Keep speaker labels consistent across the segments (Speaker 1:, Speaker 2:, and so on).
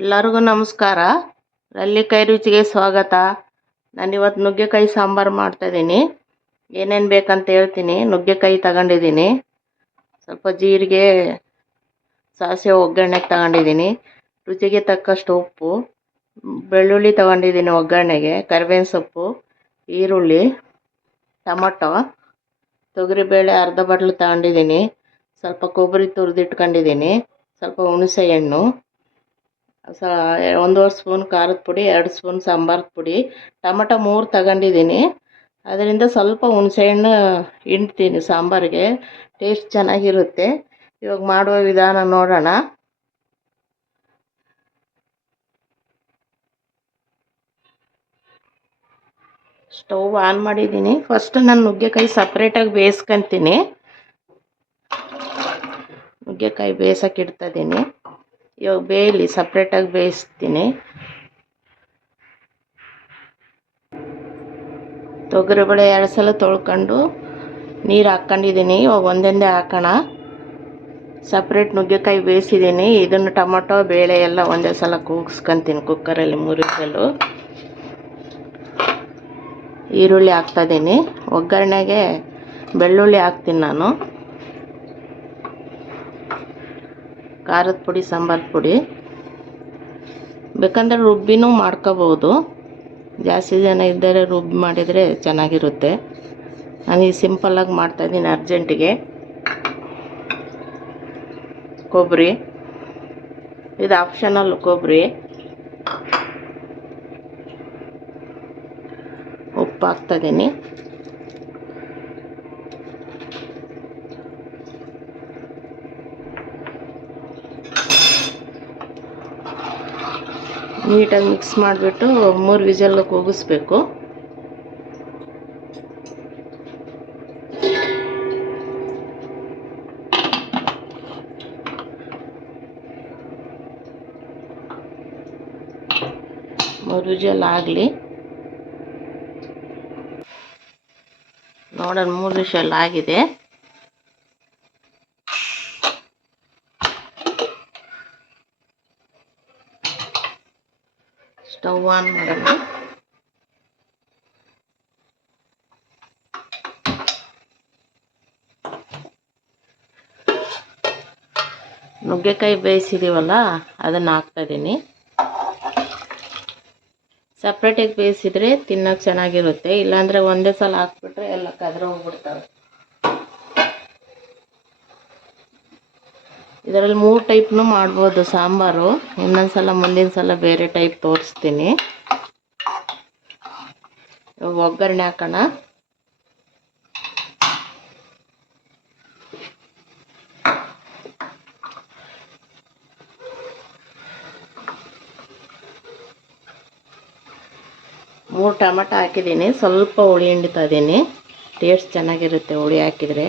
Speaker 1: ಎಲ್ಲರಿಗೂ ನಮಸ್ಕಾರ. ರಲ್ಲಿಕಾಯಿ ರುಚಿಗೆ ಸ್ವಾಗತ. ನಾನು ಇವತ್ತು ನುಗ್ಗೆಕಾಯಿ ಸಾಂಬಾರು ಮಾಡ್ತಾಯಿದ್ದೀನಿ ಏನೇನು ಬೇಕಂತ ಹೇಳ್ತೀನಿ. ನುಗ್ಗೆಕಾಯಿ ತಗೊಂಡಿದ್ದೀನಿ. ಸ್ವಲ್ಪ ಜೀರಿಗೆ, ಸಾಸಿವೆ, ಒಗ್ಗರಣೆಗೆ ತಗೊಂಡಿದ್ದೀನಿ. ರುಚಿಗೆ ತಕ್ಕಷ್ಟು ಉಪ್ಪು, ಬೆಳ್ಳುಳ್ಳಿ ತಗೊಂಡಿದ್ದೀನಿ ಒಗ್ಗರಣೆಗೆ, ಕರಿಬೇವಿನ ಸೊಪ್ಪು, ಈರುಳ್ಳಿ, ಟೊಮಟೊ, ತೊಗರಿಬೇಳೆ ಅರ್ಧ ಬಟ್ಲು ತಗೊಂಡಿದ್ದೀನಿ. ಸ್ವಲ್ಪ ಕೊಬ್ಬರಿ ತುರಿದಿಟ್ಕೊಂಡಿದ್ದೀನಿ ಸ್ವಲ್ಪ ಹುಣಸೆ ಹಣ್ಣು. ಸ ಒಂದೂವರೆ ಸ್ಪೂನ್ ಖಾರದ ಪುಡಿ, ಎರಡು ಸ್ಪೂನ್ ಸಾಂಬಾರದ ಪುಡಿ, ಟೊಮಟೊ ಮೂರು ತಗೊಂಡಿದ್ದೀನಿ. ಅದರಿಂದ ಸ್ವಲ್ಪ ಹುಣಸೆಹಣ್ಣು ಹಿಂಡ್ತೀನಿ ಸಾಂಬಾರಿಗೆ. ಟೇಸ್ಟ್ ಚೆನ್ನಾಗಿರುತ್ತೆ. ಇವಾಗ ಮಾಡುವ ವಿಧಾನ ನೋಡೋಣ. ಸ್ಟವ್ ಆನ್ ಮಾಡಿದ್ದೀನಿ. ಫಸ್ಟ್ ನಾನು ನುಗ್ಗೆಕಾಯಿ ಸಪ್ರೇಟಾಗಿ ಬೇಯಿಸ್ಕೊತೀನಿ. ನುಗ್ಗೆಕಾಯಿ ಬೇಯಿಸೋಕೆ ಇಡ್ತಾ ಇದ್ದೀನಿ. ಇವಾಗ ಬೇಯಲಿ ಸಪ್ರೇಟಾಗಿ ಬೇಯಿಸ್ತೀನಿ. ತೊಗರಿಬೇಳೆ ಎರಡು ಸಲ ತೊಳ್ಕೊಂಡು ನೀರು ಹಾಕ್ಕೊಂಡಿದ್ದೀನಿ ಇವಾಗ ಒಂದೊಂದೇ ಹಾಕೋಣ. ಸಪ್ರೇಟ್ ನುಗ್ಗೆಕಾಯಿ ಬೇಯಿಸಿದ್ದೀನಿ ಇದನ್ನು ಟೊಮೊಟೊ, ಬೇಳೆ ಎಲ್ಲ ಒಂದೇ ಸಲ ಕೂಗಿಸ್ಕೊತೀನಿ ಕುಕ್ಕರಲ್ಲಿ ಮೂರು ಸಲ ಈರುಳ್ಳಿ ಹಾಕ್ತಾಯಿದ್ದೀನಿ ಒಗ್ಗರಣೆಗೆ ಬೆಳ್ಳುಳ್ಳಿ ಹಾಕ್ತೀನಿ ನಾನು. ಖಾರದ ಪುಡಿ, ಸಾಂಬಾರು ಪುಡಿ. ಬೇಕಂದ್ರೆ ರುಬ್ಬಿನೂ ಮಾಡ್ಕೋಬೋದು. ಜಾಸ್ತಿ ಜನ ಇದ್ದರೆ ರುಬ್ಬಿ ಮಾಡಿದರೆ ಚೆನ್ನಾಗಿರುತ್ತೆ. ನಾನು ಸಿಂಪಲ್ಲಾಗಿ ಮಾಡ್ತಾಯಿದ್ದೀನಿ ಅರ್ಜೆಂಟಿಗೆ. ಕೊಬ್ಬರಿ. ಇದು ಆಪ್ಷನಲ್ ಕೊಬ್ಬರಿ. ಉಪ್ಪು ಹಾಕ್ತಾಯಿದ್ದೀನಿ ನೀಟಾಗಿ ಮಿಕ್ಸ್ ಮಾಡಿಬಿಟ್ಟು ಮೂರು ವಿಜಲ್ ಕೂಗಿಸ್ಬೇಕು ಮೂರು ವಿಜಲ್ ಆಗಲಿ. ನೋಡೋಣ ಮೂರು ವಿಷಲ್ ಆಗಿದೆ. ಸ್ಟವ್ ಆನ್ ಮಾಡೋಣ ನುಗ್ಗೆಕಾಯಿ ಬೇಯಿಸಿದ್ದೀವಲ್ಲ ಅದನ್ನು ಹಾಕ್ತಾಯಿದ್ದೀನಿ. ಸಪ್ರೇಟಾಗಿ ಬೇಯಿಸಿದ್ರೆ ತಿನ್ನೋಕೆ ಚೆನ್ನಾಗಿರುತ್ತೆ. ಇಲ್ಲಾಂದರೆ ಒಂದೇ ಸಲ ಹಾಕ್ಬಿಟ್ರೆ ಎಲ್ಲ ಕದ್ರ ಹೋಗ್ಬಿಡ್ತವೆ. ಇದರಲ್ಲಿ ಮೂರು ಟೈಪ್ನು ಮಾಡ್ಬೋದು, ಸಾಂಬಾರು. ಇನ್ನೊಂದು ಸಲ ಮುಂದಿನ ಸಲ ಬೇರೆ ಟೈಪ್ ತೋರಿಸ್ತೀನಿ. ಒಗ್ಗರಣೆ ಹಾಕೋಣ. ಮೂರು ಟೊಮೆಟೊ ಹಾಕಿದ್ದೀನಿ. ಸ್ವಲ್ಪ ಹುಳಿ ಹಿಂಡಿತಾ ಇದ್ದೀನಿ. ಟೇಸ್ಟ್ ಚೆನ್ನಾಗಿರುತ್ತೆ ಹುಳಿ ಹಾಕಿದರೆ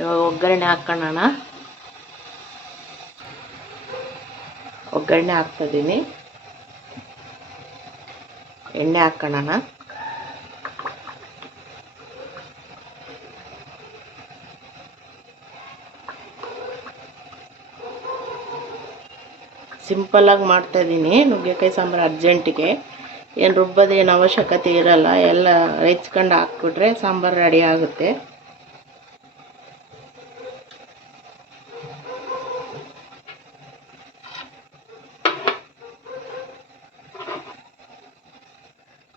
Speaker 1: ಇವಾಗ ಒಗ್ಗರಣೆ ಹಾಕ್ಕೊಳ್ಳೋಣ ಒಗ್ಗರಣೆ ಹಾಕ್ತಾಯಿದ್ದೀನಿ ಎಣ್ಣೆ ಹಾಕ್ಕೊಳ್ಳೋಣ ಸಿಂಪಲ್ಲಾಗಿ ಮಾಡ್ತಾಯಿದ್ದೀನಿ ನುಗ್ಗೆಕಾಯಿ ಸಾಂಬಾರು ಅರ್ಜೆಂಟಿಗೆ. ಏನು ರುಬ್ಬೋದೇನು ಅವಶ್ಯಕತೆ ಇರಲ್ಲ. ಎಲ್ಲ ಹೆಚ್ಕೊಂಡು ಹಾಕ್ಬಿಟ್ರೆ ಸಾಂಬಾರು ರೆಡಿ ಆಗುತ್ತೆ.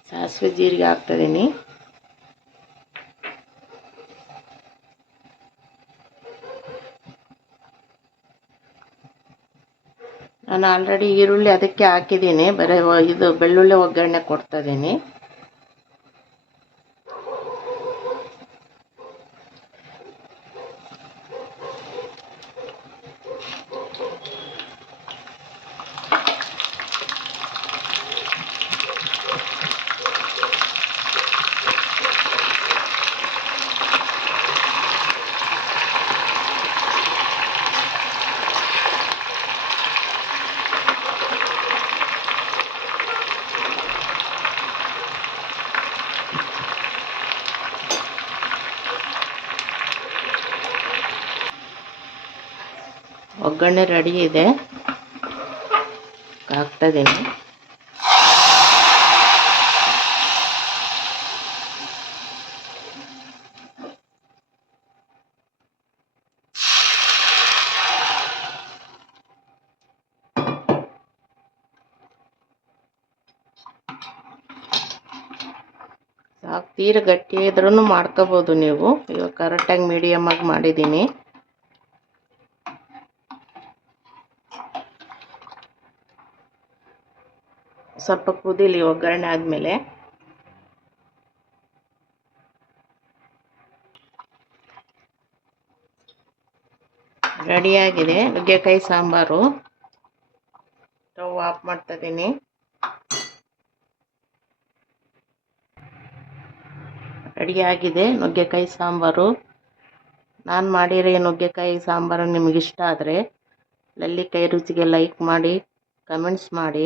Speaker 1: ಸಾಸಿವೆ ಜೀರಿಗೆ ಹಾಕ್ತಾಯಿದ್ದೀನಿ ನಾನು ಆಲ್ರೆಡಿ ಈರುಳ್ಳಿ ಅದಕ್ಕೆ ಹಾಕಿದ್ದೀನಿ. ಬರೀ ಇದು ಬೆಳ್ಳುಳ್ಳಿ ಒಗ್ಗರಣೆ ಕೊಡ್ತಾ ಒಗ್ಗರಣೆ ರೆಡಿ ಇದೆ. ಹಾಕ್ತಾಯಿದ್ದೀನಿ ಸಾಕು, ತೀರ ಗಟ್ಟಿ ಇದ್ರೂ ಮಾಡ್ಕೋಬೋದು ನೀವು. ಇವಾಗ ಕರೆಕ್ಟಾಗಿ ಮೀಡಿಯಮ್ ಆಗಿ ಮಾಡಿದ್ದೀನಿ. ಸ್ವಲ್ಪ ಕುದಿಲಿ ಒಗ್ಗರಣೆ ಆದಮೇಲೆ ರೆಡಿಯಾಗಿದೆ. ನುಗ್ಗೆಕಾಯಿ ಸಾಂಬಾರು. ಸ್ಟವ್ ಆಫ್ ಮಾಡ್ತಾಯಿದ್ದೀನಿ ರೆಡಿಯಾಗಿದೆ ನುಗ್ಗೆಕಾಯಿ ಸಾಂಬಾರು. ನಾನು ಮಾಡಿರೋ ನುಗ್ಗೆಕಾಯಿ ಸಾಂಬಾರು ನಿಮಗೆ ಇಷ್ಟ ಆದರೆ, ಲಲ್ಲಿಕಾಯಿ ರುಚಿಗೆ ಲೈಕ್ ಮಾಡಿ ಕಮೆಂಟ್ಸ್ ಮಾಡಿ.